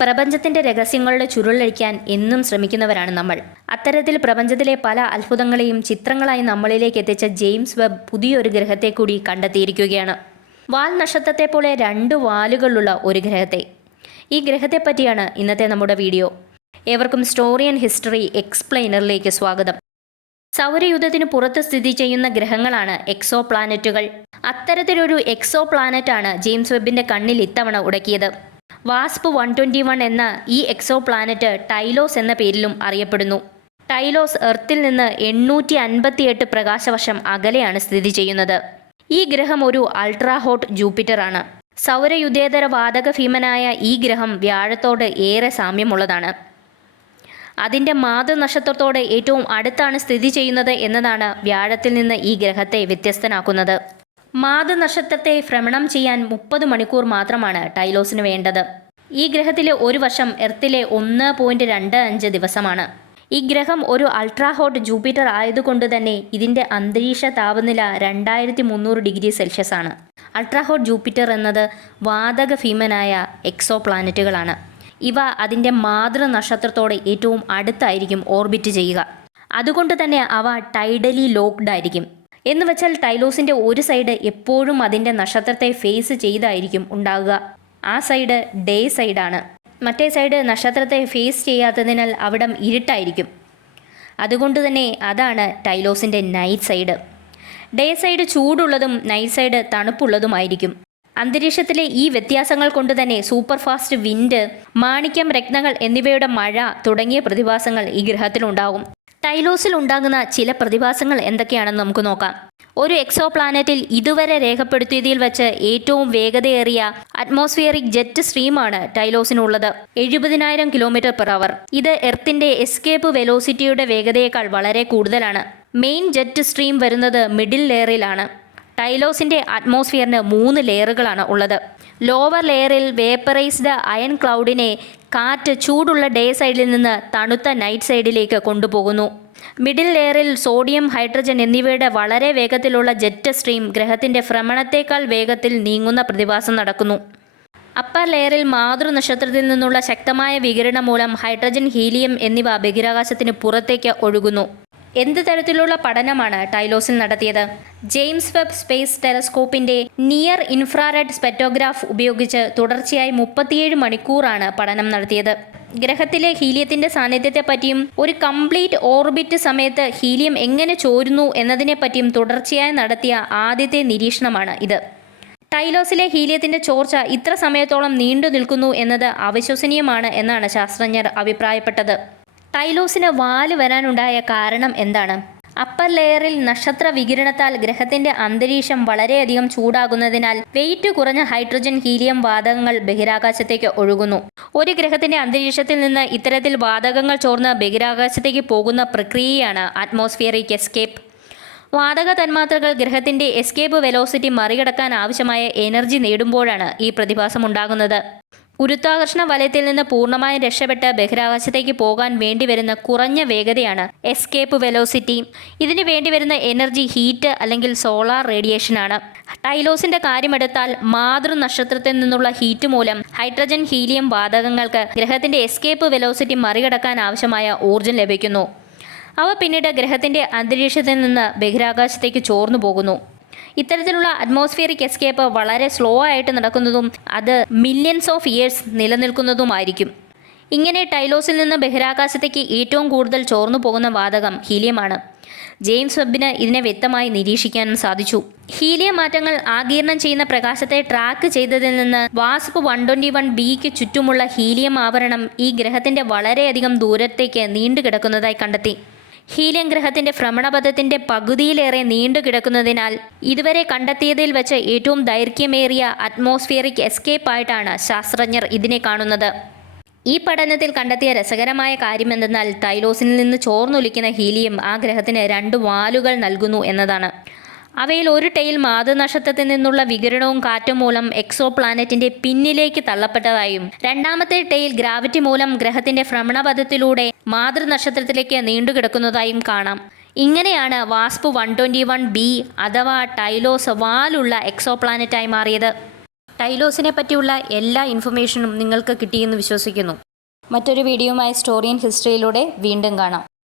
പ്രപഞ്ചത്തിന്റെ രഹസ്യങ്ങളുടെ ചുരുളഴിക്കാൻ എന്നും ശ്രമിക്കുന്നവരാണ് നമ്മൾ. അത്തരത്തിൽ പ്രപഞ്ചത്തിലെ പല അത്ഭുതങ്ങളെയും ചിത്രങ്ങളായി നമ്മളിലേക്ക് എത്തിച്ച ജെയിംസ് വെബ് പുതിയൊരു ഗ്രഹത്തെ കൂടി കണ്ടെത്തിയിരിക്കുകയാണ്. വാൽ നക്ഷത്രത്തെ പോലെ 2 വാലുകളുള്ള ഒരു ഗ്രഹത്തെ. ഈ ഗ്രഹത്തെ പറ്റിയാണ് ഇന്നത്തെ നമ്മുടെ വീഡിയോ. ഏവർക്കും സ്റ്റോറി ആൻഡ് ഹിസ്റ്ററി എക്സ്പ്ലെയിനറിലേക്ക് സ്വാഗതം. സൗരയൂഥത്തിന് പുറത്ത് സ്ഥിതി ചെയ്യുന്ന ഗ്രഹങ്ങളാണ് എക്സോ പ്ലാനറ്റുകൾ. അത്തരത്തിലൊരു എക്സോ പ്ലാനറ്റാണ് ജെയിംസ് വെബിന്റെ കണ്ണിൽ ഇത്തവണ ഉടക്കിയത്. വാസ്പ് 121 എന്ന ഈ എക്സോ പ്ലാനറ്റ് ടൈലോസ് എന്ന പേരിലും അറിയപ്പെടുന്നു. ടൈലോസ് എർത്തിൽ നിന്ന് 858 പ്രകാശവർഷം അകലെയാണ് സ്ഥിതി ചെയ്യുന്നത്. ഈ ഗ്രഹം ഒരു അൾട്രാ ഹോട്ട് ജൂപ്പിറ്റർ ആണ്. സൗരയുധേതര വാതക ഭീമനായ ഈ ഗ്രഹം വ്യാഴത്തോട് ഏറെ സാമ്യമുള്ളതാണ്. അതിൻ്റെ മാതൃനക്ഷത്രത്തോട് ഏറ്റവും അടുത്താണ് സ്ഥിതി ചെയ്യുന്നത് എന്നതാണ് വ്യാഴത്തിൽ നിന്ന് ഈ ഗ്രഹത്തെ വ്യത്യസ്തനാക്കുന്നത്. മാതൃനക്ഷത്രത്തെ ഭ്രമണം ചെയ്യാൻ 30 മണിക്കൂർ മാത്രമാണ് ടൈലോസിന് വേണ്ടത്. ഈ ഗ്രഹത്തിലെ ഒരു വർഷം എർത്തിലെ 1.25 ദിവസമാണ്. ഈ ഗ്രഹം ഒരു അൾട്രാ ഹോട്ട് ജൂപ്പിറ്റർ ആയതുകൊണ്ട് തന്നെ ഇതിൻ്റെ അന്തരീക്ഷ താപനില 2300 ഡിഗ്രി സെൽഷ്യസ് ആണ്. അൾട്രാ ഹോട്ട് ജൂപ്പിറ്റർ എന്നത് വാതക ഭീമനായ എക്സോ പ്ലാനറ്റുകളാണ്. ഇവ അതിൻ്റെ മാതൃനക്ഷത്രത്തോട് ഏറ്റവും അടുത്തായിരിക്കും ഓർബിറ്റ് ചെയ്യുക. അതുകൊണ്ട് തന്നെ അവ ടൈഡലി ലോക്ക്ഡ് ആയിരിക്കും. എന്ന് വെച്ചാൽ ടൈലോസിൻ്റെ ഒരു സൈഡ് എപ്പോഴും അതിൻ്റെ നക്ഷത്രത്തെ ഫേസ് ചെയ്തായിരിക്കും ഉണ്ടാകുക. ആ സൈഡ് ഡേ സൈഡാണ്. മറ്റേ സൈഡ് നക്ഷത്രത്തെ ഫേസ് ചെയ്യാത്തതിനാൽ അവിടം ഇരുട്ടായിരിക്കും. അതുകൊണ്ട് തന്നെ അതാണ് ടൈലോസിൻ്റെ നൈറ്റ് സൈഡ്. ഡേ സൈഡ് ചൂടുള്ളതും നൈറ്റ് സൈഡ് തണുപ്പുള്ളതുമായിരിക്കും. അന്തരീക്ഷത്തിലെ ഈ വ്യത്യാസങ്ങൾ കൊണ്ട് തന്നെ സൂപ്പർ ഫാസ്റ്റ് വിൻഡ്, മാണിക്യം, രത്നങ്ങൾ എന്നിവയുടെ മഴ തുടങ്ങിയ പ്രതിഭാസങ്ങൾ ഈ ഗ്രഹത്തിലുണ്ടാകും. ടൈലോസിൽ ഉണ്ടാകുന്ന ചില പ്രതിഭാസങ്ങൾ എന്തൊക്കെയാണെന്ന് നമുക്ക് നോക്കാം. ഒരു എക്സോ പ്ലാനറ്റിൽ ഇതുവരെ രേഖപ്പെടുത്തിയതിൽ വെച്ച് ഏറ്റവും വേഗതയേറിയ അറ്റ്മോസ്ഫിയറിക് ജെറ്റ് സ്ട്രീമാണ് ടൈലോസിനുള്ളത്. 70,000 km/h. ഇത് എർത്തിന്റെ എസ്കേപ്പ് വെലോസിറ്റിയുടെ വേഗതയേക്കാൾ വളരെ കൂടുതലാണ്. മെയിൻ ജെറ്റ് സ്ട്രീം വരുന്നത് മിഡിൽ ലെയറിലാണ്. ടൈലോസിൻ്റെ അറ്റ്മോസ്ഫിയറിന് 3 ലെയറുകളാണ് ഉള്ളത്. ലോവർ ലെയറിൽ വേപ്പറൈസ്ഡ് അയൺ ക്ലൗഡിനെ കാറ്റ് ചൂടുള്ള ഡേ സൈഡിൽ നിന്ന് തണുത്ത നൈറ്റ് സൈഡിലേക്ക് കൊണ്ടുപോകുന്നു. മിഡിൽ ലെയറിൽ സോഡിയം, ഹൈഡ്രജൻ എന്നിവയുടെ വളരെ വേഗത്തിലുള്ള ജെറ്റ് സ്ട്രീം ഗ്രഹത്തിൻ്റെ ഭ്രമണത്തേക്കാൾ വേഗത്തിൽ നീങ്ങുന്ന പ്രതിഭാസം നടക്കുന്നു. അപ്പർ ലെയറിൽ മാതൃനക്ഷത്രത്തിൽ നിന്നുള്ള ശക്തമായ വികിരണം മൂലം ഹൈഡ്രജൻ, ഹീലിയം എന്നിവ ബഹിരാകാശത്തിന് പുറത്തേക്ക് ഒഴുകുന്നു. എന്ത് തരത്തിലുള്ള പഠനമാണ് ടൈലോസിൽ നടത്തിയത്? ജെയിംസ് വെബ് സ്പേസ് ടെലസ്കോപ്പിന്റെ നിയർ ഇൻഫ്രാറെഡ് സ്പെക്ട്രോഗ്രാഫ് ഉപയോഗിച്ച് തുടർച്ചയായി 37 മണിക്കൂറാണ് പഠനം നടത്തിയത്. ഗ്രഹത്തിലെ ഹീലിയത്തിന്റെ സാന്നിധ്യത്തെപ്പറ്റിയും ഒരു കംപ്ലീറ്റ് ഓർബിറ്റ് സമയത്ത് ഹീലിയം എങ്ങനെ ചോരുന്നു എന്നതിനെപ്പറ്റിയും തുടർച്ചയായി നടത്തിയ ആദ്യത്തെ നിരീക്ഷണമാണ് ഇത്. ടൈലോസിലെ ഹീലിയത്തിന്റെ ചോർച്ച ഇത്ര സമയത്തോളം നീണ്ടു നിൽക്കുന്നു എന്നത് അവിശ്വസനീയമാണ് എന്നാണ് ശാസ്ത്രജ്ഞർ അഭിപ്രായപ്പെട്ടത്. ടൈലോസിന് വാല് വരാനുണ്ടായ കാരണം എന്താണ്? അപ്പർ ലെയറിൽ നക്ഷത്ര വികിരണത്താൽ ഗ്രഹത്തിന്റെ അന്തരീക്ഷം വളരെയധികം ചൂടാകുന്നതിനാൽ വെയിറ്റ് കുറഞ്ഞ ഹൈഡ്രജൻ, ഹീലിയം വാതകങ്ങൾ ബഹിരാകാശത്തേക്ക് ഒഴുകുന്നു. ഒരു ഗ്രഹത്തിന്റെ അന്തരീക്ഷത്തിൽ നിന്ന് ഇത്തരത്തിൽ വാതകങ്ങൾ ചോർന്ന് ബഹിരാകാശത്തേക്ക് പോകുന്ന പ്രക്രിയയാണ് അറ്റ്മോസ്ഫിയറിക് എസ്കേപ്പ്. വാതക തന്മാത്രകൾ ഗ്രഹത്തിന്റെ എസ്കേപ്പ് വെലോസിറ്റി മറികടക്കാൻ ആവശ്യമായ എനർജി നേടുമ്പോഴാണ് ഈ പ്രതിഭാസം ഉണ്ടാകുന്നത്. ഗുരുത്വാകർഷണ വലയത്തിൽ നിന്ന് പൂർണ്ണമായും രക്ഷപ്പെട്ട് ബഹിരാകാശത്തേക്ക് പോകാൻ വേണ്ടിവരുന്ന കുറഞ്ഞ വേഗതയാണ് എസ്കേപ്പ് വെലോസിറ്റി. ഇതിന് വേണ്ടിവരുന്ന എനർജി ഹീറ്റ് അല്ലെങ്കിൽ സോളാർ റേഡിയേഷനാണ്. ടൈലോസിന്റെ കാര്യമെടുത്താൽ മാതൃനക്ഷത്രത്തിൽ നിന്നുള്ള ഹീറ്റ് മൂലം ഹൈഡ്രജൻ, ഹീലിയം വാതകങ്ങൾക്ക് ഗ്രഹത്തിന്റെ എസ്കേപ്പ് വെലോസിറ്റി മറികടക്കാൻ ആവശ്യമായ ഊർജ്ജം ലഭിക്കുന്നു. അവ പിന്നീട് ഗ്രഹത്തിന്റെ അന്തരീക്ഷത്തിൽ നിന്ന് ബഹിരാകാശത്തേക്ക് ചോർന്നു പോകുന്നു. ഇത്തരത്തിലുള്ള അറ്റ്മോസ്ഫിയറിക് എസ്കേപ്പ് വളരെ സ്ലോ ആയിട്ട് നടക്കുന്നതും അത് മില്യൺസ് ഓഫ് ഇയേഴ്സ് നിലനിൽക്കുന്നതുമായിരിക്കും. ഇങ്ങനെ ടൈലോസിൽ നിന്ന് ബഹിരാകാശത്തേക്ക് ഏറ്റവും കൂടുതൽ ചോർന്നു പോകുന്ന വാതകം ഹീലിയമാണ്. ജെയിംസ് വെബിന് ഇതിനെ വ്യക്തമായി നിരീക്ഷിക്കാനും സാധിച്ചു. ഹീലിയം മാറ്റങ്ങൾ ആഗിരണം ചെയ്യുന്ന പ്രകാശത്തെ ട്രാക്ക് ചെയ്തതിൽ നിന്ന് വാസ്പ് 121bക്ക് ചുറ്റുമുള്ള ഹീലിയം ആവരണം ഈ ഗ്രഹത്തിന്റെ വളരെയധികം ദൂരത്തേക്ക് നീണ്ടുകിടക്കുന്നതായി കണ്ടെത്തി. ഹീലിയം ഗ്രഹത്തിന്റെ ഭ്രമണപഥത്തിന്റെ പകുതിയിലേറെ നീണ്ടുകിടക്കുന്നതിനാൽ ഇതുവരെ കണ്ടെത്തിയതിൽ വെച്ച് ഏറ്റവും ദൈർഘ്യമേറിയ അറ്റ്മോസ്ഫിയറിക് എസ്കേപ്പ് ആയിട്ടാണ് ശാസ്ത്രജ്ഞർ ഇതിനെ കാണുന്നത്. ഈ പഠനത്തിൽ കണ്ടെത്തിയ രസകരമായ കാര്യമെന്തെന്നാൽ ടൈലോസിൽ നിന്ന് ചോർന്നൊലിക്കുന്ന ഹീലിയം ആ ഗ്രഹത്തിന് 2 വാലുകൾ നൽകുന്നു എന്നതാണ്. അവയിൽ ഒരു ടെയിൽ മാതൃനക്ഷത്രത്തിൽ നിന്നുള്ള വികിരണവും കാറ്റും മൂലം എക്സോ പ്ലാനറ്റിന്റെ പിന്നിലേക്ക് തള്ളപ്പെട്ടതായും രണ്ടാമത്തെ ടെയിൽ ഗ്രാവിറ്റി മൂലം ഗ്രഹത്തിന്റെ ഭ്രമണപഥത്തിലൂടെ മാതൃനക്ഷത്രത്തിലേക്ക് നീണ്ടുകിടക്കുന്നതായും കാണാം. ഇങ്ങനെയാണ് വാസ്പ് 121b അഥവാ ടൈലോസ് വാലുള്ള എക്സോ പ്ലാനറ്റായി മാറിയത്. ടൈലോസിനെ പറ്റിയുള്ള എല്ലാ ഇൻഫർമേഷനും നിങ്ങൾക്ക് കിട്ടിയെന്ന് വിശ്വസിക്കുന്നു. മറ്റൊരു വീഡിയോയുമായി സ്റ്റോറി ആൻഡ് ഹിസ്റ്ററിയിലൂടെ വീണ്ടും കാണാം.